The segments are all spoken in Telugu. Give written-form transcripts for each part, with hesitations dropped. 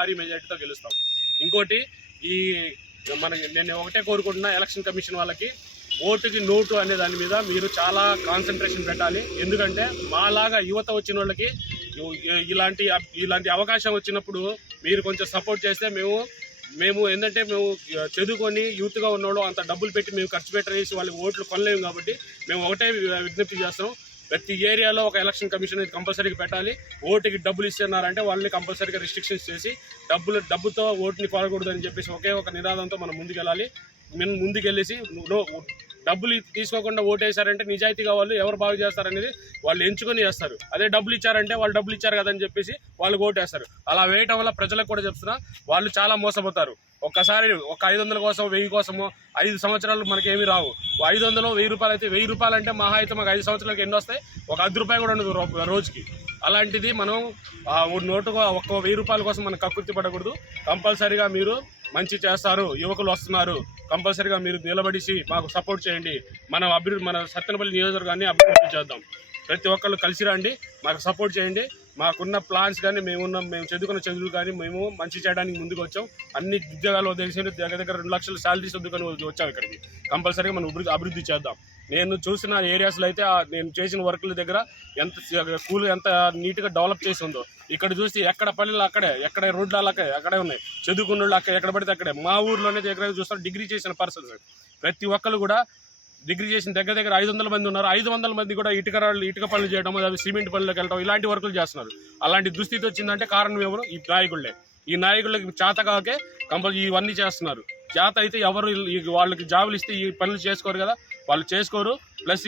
భారీ మెజార్టీతో గెలుస్తాం. ఇంకోటి నేను ఒకటే కోరుకుంటున్నా, ఎలక్షన్ కమిషన్ వాళ్ళకి ఓటుకి నోటు అనే దాని మీద మీరు చాలా కాన్సన్ట్రేషన్ పెట్టాలి. ఎందుకంటే మాలాగా యువత వచ్చిన వాళ్ళకి ఇలాంటి అవకాశం వచ్చినప్పుడు మీరు కొంచెం సపోర్ట్ చేస్తే మేము ఏంటంటే మేము చదువుకొని యూత్గా ఉన్నవాళ్ళు అంత డబ్బులు పెట్టి మేము ఖర్చు పెట్టేసి వాళ్ళకి ఓట్లు కొనలేము. కాబట్టి మేము ఒకటే విజ్ఞప్తి చేస్తాం, ప్రతి ఏరియాలో ఒక ఎలక్షన్ కమిషన్ అనేది కంపల్సరీగా పెట్టాలి. ఓటుకి డబ్బులు ఇస్తున్నారంటే వాళ్ళని కంపల్సరీగా రిస్ట్రిక్షన్స్ చేసి డబ్బుతో ఓటుని కొనకూడదని చెప్పేసి ఒకే ఒక నినాదంతో మనం ముందుకెళ్ళాలి. ముందుకెళ్ళేసి డబ్బులు తీసుకోకుండా ఓటేశారంటే నిజాయితీగా వాళ్ళు ఎవరు బాగు చేస్తారనేది వాళ్ళు ఎంచుకొని చేస్తారు. అదే డబ్బులు ఇచ్చారంటే వాళ్ళు డబ్బులు ఇచ్చారు కదని చెప్పేసి వాళ్ళు ఓటేస్తారు. అలా వేయటం వల్ల ప్రజలకు కూడా చెప్తున్నా, వాళ్ళు చాలా మోసపోతారు. ఒక్కసారి ఒక 500 కోసం 1000 కోసమో 5 సంవత్సరాలు మనకేమీ రావు. 500 1000 రూపాయలు అయితే 1000 రూపాయలు అంటే మహా అయితే మాకు 5 సంవత్సరాలకి ఎన్ని వస్తాయి? ఒక 10 రూపాయలు కూడా ఉండదు రోజుకి. అలాంటిది మనం నోటుగా ఒక 1000 రూపాయల కోసం మనం కక్కుర్తి పడకూడదు. కంపల్సరీగా మీరు మంచి చేస్తారు, యువకులు వస్తున్నారు, కంపల్సరీగా మీరు నిలబడిసి మాకు సపోర్ట్ చేయండి. మన సత్తెనపల్లి నియోజకవర్గాన్ని అభివృద్ధి చేద్దాం. ప్రతి ఒక్కళ్ళు కలిసి రండి, మాకు సపోర్ట్ చేయండి. మాకున్న ప్లాన్స్ కానీ మేము చదువుకున్న చదువులు కానీ మేము మంచి చేయడానికి ముందుకు వచ్చాం. అన్ని ఉద్యోగాలు వదిలేసి దగ్గర 2 లక్షల శాలరీస్ వద్దుకొని వచ్చాం ఇక్కడికి. కంపల్సరీగా మనం అభివృద్ధి చేద్దాం. నేను చూసిన ఏరియాస్లో అయితే నేను చేసిన వర్కుల దగ్గర స్కూల్ ఎంత నీట్గా డెవలప్ చేసి ఉందో ఇక్కడ చూస్తే ఎక్కడ పల్లెలు అక్కడే, ఎక్కడ రోడ్లు అక్కడే ఉన్నాయి, చదువుకున్న వాళ్ళు ఎక్కడ పడితే అక్కడే. మా ఊర్లోనే దగ్గర చూస్తారు డిగ్రీ చేసిన పర్సన్స్ ప్రతి ఒక్కరు కూడా డిగ్రీ చేసిన దగ్గర 500 మంది ఉన్నారు. 500 మంది కూడా ఇటుక పనులు చేయడం, సిమెంట్ పనులకు వెళ్ళడం, ఇలాంటి వర్కులు చేస్తున్నారు. అలాంటి దుస్థితి వచ్చిందంటే కారణం ఎవరు? ఈ నాయకుళ్ళే. ఈ నాయకులకి చేతకాకే కంపల్సరీ ఇవన్నీ చేస్తున్నారు. చేత అయితే ఎవరు వాళ్ళకి జాబులు ఇస్తే ఈ పనులు చేసుకోరు కదా, వాళ్ళు చేసుకోరు. ప్లస్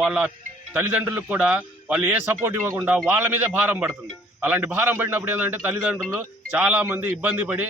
వాళ్ళ తల్లిదండ్రులకు కూడా వాళ్ళు ఏ సపోర్ట్ ఇవ్వకుండా వాళ్ళ మీదే భారం పడుతుంది. అలాంటి భారం పడినప్పుడు ఏంటంటే తల్లిదండ్రులు చాలామంది ఇబ్బంది పడి